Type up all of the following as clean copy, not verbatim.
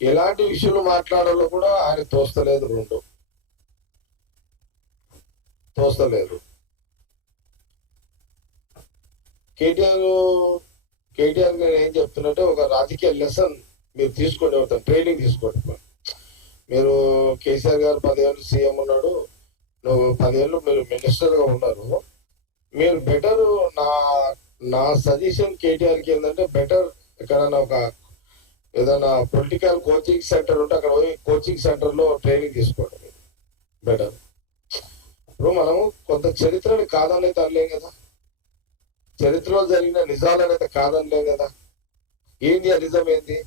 ఎలాంటి విషయాలు మాట్లాడాలో కూడా ఆయన తోస్తలేదు. కేటీఆర్ గారు ఏం చెప్తున్నట్టే ఒక రాజకీయ లెసన్ మీరు తీసుకోండి, అవుతారు ట్రైనింగ్ తీసుకోండి. మీరు కేసీఆర్ గారు 10 ఏళ్ళు సీఎం ఉన్నాడు, నువ్వు 10 ఏళ్ళు మీరు మినిస్టర్ గా ఉన్నారు. మీరు బెటర్ నా సజెషన్ కేటీఆర్కి ఏంటంటే బెటర్ ఎక్కడైనా ఏదైనా పొలిటికల్ కోచింగ్ సెంటర్ ఉంటే అక్కడ పోయి కోచింగ్ సెంటర్ లో ట్రైనింగ్ తీసుకోండి మీరు బెటర్. ఇప్పుడు మనము కొంత చరిత్రని కాదనైతే అనలేం కదా, చరిత్రలో జరిగిన నిజాలనైతే కాదనలేం కదా. ఏంది ఆ నిజం? ఏంది?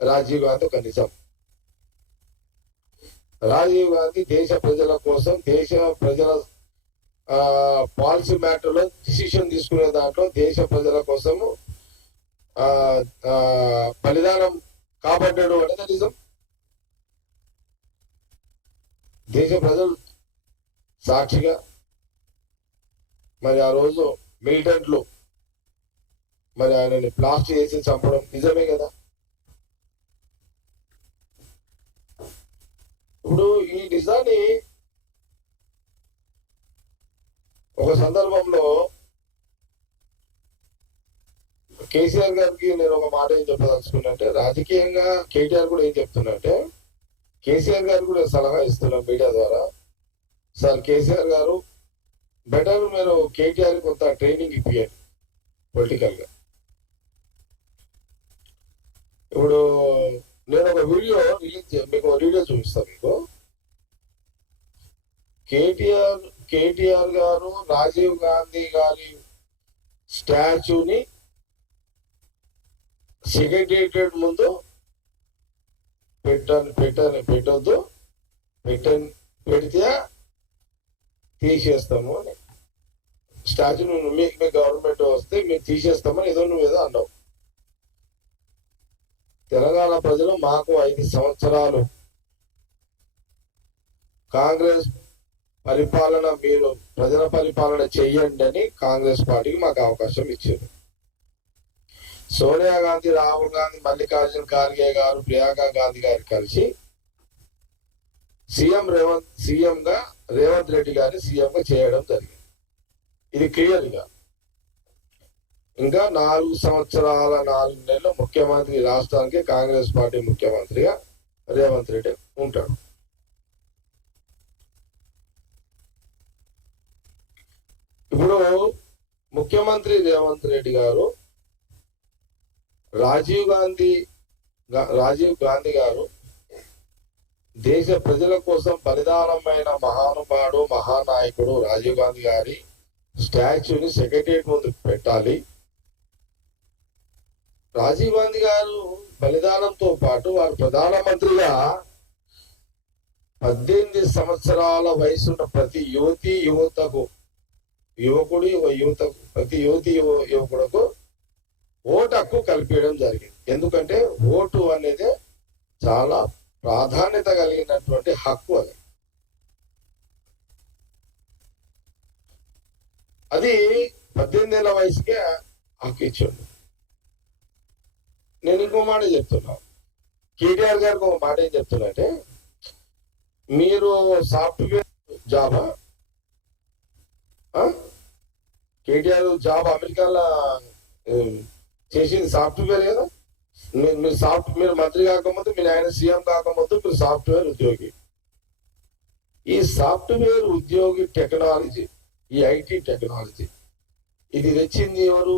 రాజీవ్ గాంధీ ఒక నిజం. రాజీవ్ గాంధీ దేశ ప్రజల కోసం, దేశ ప్రజల పాలసీ మ్యాటర్ లో డిసిషన్ తీసుకునే దాంట్లో దేశ ప్రజల కోసము బలిదానం కాబడ్డాడు అనేది నిజం. దేశ ప్రజలు సాక్షిగా మరి ఆ రోజు మిలిటెంట్లు మరి ఆయనని బ్లాస్ట్ చేసి చంపడం నిజమే కదా. ఇప్పుడు ఈ నిజాన్ని ఒక సందర్భంలో కేసీఆర్ గారికి నేను ఒక మాట ఏం చెప్పదలుచుకున్నట్టే, రాజకీయంగా కేటీఆర్ కూడా ఏం చెప్తున్నట్టే, కేసీఆర్ గారు కూడా సలహా ఇస్తున్నాం మీడియా ద్వారా. సార్ కేసీఆర్ గారు బెటర్ మీరు కేటీఆర్ కొంత ట్రైనింగ్ ఇప్పియండి పొలిటికల్ గా. ఇప్పుడు నేను ఒక వీడియో మీకు వీడియో చూపిస్తాను మీకు. కేటీఆర్ గారు రాజీవ్ గాంధీ గారి స్టాచ్యూని సెక్రటేరియట్ ముందు పెట్టొద్దు, పెడితే తీసేస్తాము అని, స్టాచ్యూని మీకు గవర్నమెంట్ వస్తే మీరు తీసేస్తామని నువ్వు ఏదో అన్నావు. తెలంగాణ ప్రజలు మాకు 5 సంవత్సరాలు కాంగ్రెస్ పరిపాలన, మీరు ప్రజల పరిపాలన చెయ్యండి అని కాంగ్రెస్ పార్టీకి మాకు అవకాశం ఇచ్చారు. సోనియా గాంధీ, రాహుల్ గాంధీ, మల్లికార్జున ఖార్గే గారు, ప్రియాంక గాంధీ గారు కలిసి రేవంత్ రెడ్డి గారిని సీఎం గా చేయడం జరిగింది. ఇది క్లియర్ గా. ఇంకా 4 సంవత్సరాల 4 నెలలు ముఖ్యమంత్రి, రాష్ట్రానికి కాంగ్రెస్ పార్టీ ముఖ్యమంత్రిగా రేవంత్ రెడ్డి ఉంటాడు. ఇప్పుడు ముఖ్యమంత్రి రేవంత్ రెడ్డి గారు రాజీవ్ గాంధీ గారు దేశ ప్రజల కోసం బలిదానమైన మహానాయకుడు రాజీవ్ గాంధీ గారి స్టాచ్యూని సెక్రటేరియట్ ముందు పెట్టాలి. రాజీవ్ గాంధీ గారు బలిదానంతో పాటు వారు ప్రధానమంత్రిగా 18 సంవత్సరాల వయసున్న ప్రతి యువకుడుకు ఓటు హక్కు కల్పించడం జరిగింది. ఎందుకంటే ఓటు అనేది చాలా ప్రాధాన్యత కలిగినటువంటి హక్కు. అది 18 ఏళ్ల వయసుకే హక్కు ఇచ్చాడు. నేను ఇంకో మాట చెప్తున్నా, కేటీఆర్ గారికి ఒక మాట ఏం చెప్తున్నా, మీరు సాఫ్ట్వేర్ జాబా, కేటీఆర్ జాబ్ అమెరికాలో చేసింది సాఫ్ట్వేర్ కదా. మీరు మంత్రి కాకముందు, మీరు ఆయన సీఎం కాకముందు మీరు సాఫ్ట్వేర్ ఉద్యోగి. ఈ సాఫ్ట్వేర్ ఉద్యోగి టెక్నాలజీ, ఈ ఐటీ టెక్నాలజీ ఇది తెచ్చింది ఎవరు?